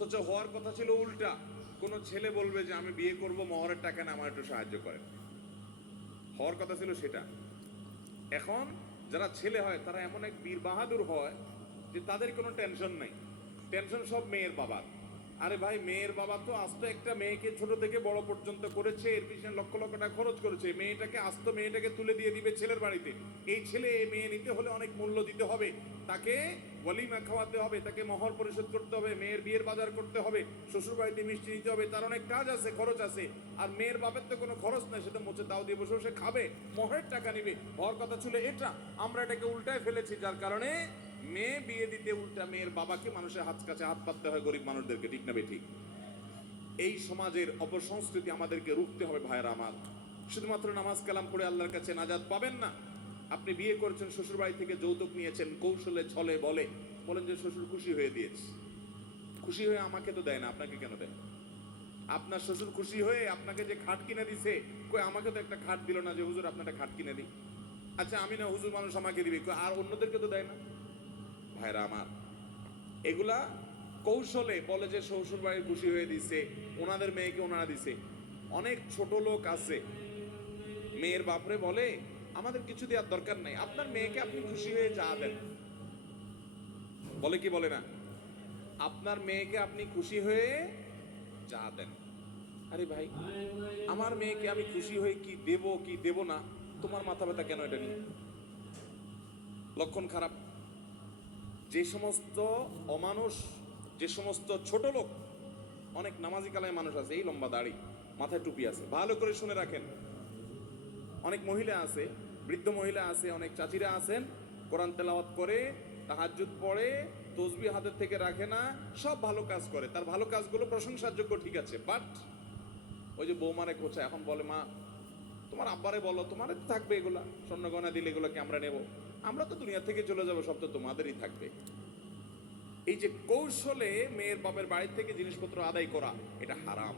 অথচ হওয়ার কথা ছিল উল্টা। কোনো ছেলে বলবে যে আমি বিয়ে করব, মহরের টাকা না, আমার একটু সাহায্য করেন। হওয়ার কথা ছিল সেটা। এখন যারা ছেলে হয় তারা এমন এক বীর বাহাদুর হয় যে তাদের কোনো টেনশন নাই, টেনশন সব মেয়ের বাবার। আরে ভাই, মেয়ের বাবা তো আস্ত একটা মেয়েকে ছোট থেকে বড় পর্যন্ত করেছে, এর পিছনে লক্ষ লক্ষ টাকা খরচ করেছে, মেয়েটাকে আস্ত মেয়েটাকে তুলে দিয়ে দিবে ছেলের বাড়িতে। এই ছেলে এই মেয়ে নিতে হলে অনেক মূল্য দিতে হবে, তাকে ওয়ালিমা খাওয়াতে হবে, তাকে মহর পরিশোধ করতে হবে, মেয়ের বিয়ের বাজার করতে হবে, শ্বশুর বাড়িতে মিষ্টি নিতে হবে, তার অনেক কাজ আছে, খরচ আছে। আর মেয়ের বাপের তো কোনো খরচ নাই, সে তো মুছে দাও দিয়ে বসে বসে খাবে, মহরের টাকা নিবে। হওয়ার কথা ছিল এটা, আমরা এটাকে উল্টায় ফেলেছি, যার কারণে মেয়ে বিয়ে দিতে উল্টা মেয়ের বাবাকে মানুষের হাত কাছে হাত পাততে হয়, গরিব মানুষদেরকে। ঠিক না ঠিক? এই সমাজের অপসংস্কৃতি আমাদেরকে রুখতে হবে ভাইয়েরা আমার। শুধুমাত্র নামাজ কালাম পড়ে আল্লাহর কাছে নাজাত পাবেন না। আপনি বিয়ে করেছেন, শ্বশুর বাড়ি থেকে যৌতুক নিয়েছেন, কৌশলে ছলে বলে বলেন যে শ্বশুর খুশি হয়ে দিয়েছে। খুশি হয়ে আমাকে তো দেয় না, আপনাকে কেন দেয়? আপনার শ্বশুর খুশি হয়ে আপনাকে যে খাট কিনে দিছে, কই আমাকে তো একটা খাট দিল না যে হুজুর আপনার একটা খাট কিনে দিই। আচ্ছা আমি না হুজুর, মানুষ আমাকে দিবে, আর অন্যদেরকে তো দেয় না। ভাইরা আমার, এগুলা কৌশলে বলে যে শ্বশুর বাড়ির খুশি হয়ে দিছে, ওনাদের মেয়েকে ওনারা দিছে। অনেক ছোট লোক আছে, মেয়ের বাপরে বলে আমাদের কিছু দেওয়ার দরকার নাই, আপনার মেয়েকে আপনি খুশি হয়ে যা দেন। বলে কি বলে না? আপনার মেয়েকে আপনি খুশি হয়ে যা দেন। আরে ভাই, আমার মেয়েকে আমি খুশি হয়ে কি দেব কি দেব না, তোমার মাথা ব্যথা কেন এটা নিয়ে? লক্ষণ খারাপ। যে সমস্ত অমানুষ, যে সমস্ত ছোট লোক, অনেক নামাজি কালায় মানুষ আছে, এই লম্বা দাড়ি, মাথায় টুপি আছে, ভালো করে শুনে রাখেন। অনেক মহিলা আছে, বৃদ্ধ মহিলা আছে, অনেক চাচিরা আছেন, কোরআন তেলাওয়াত করে, তাহাজ্জুদ পড়ে, তসবি হাতের থেকে রাখে না, সব ভালো কাজ করে, তার ভালো কাজগুলো প্রশংসার যোগ্য, ঠিক আছে। বাট ওই যে বৌমারে কোচা, এখন বলে মা তোমার আব্বারে বলো, তোমার থাকবে এগুলা, স্বর্ণগয়না দিলে এগুলোকে আমরা নেব, আমরা তো দুনিয়া থেকে চলে যাবো, সব তো তোমাদেরই থাকবে। এই যে কৌশলে মেয়ের বাপের বাড়ি থেকে জিনিসপত্র আদায় করা, এটা হারাম।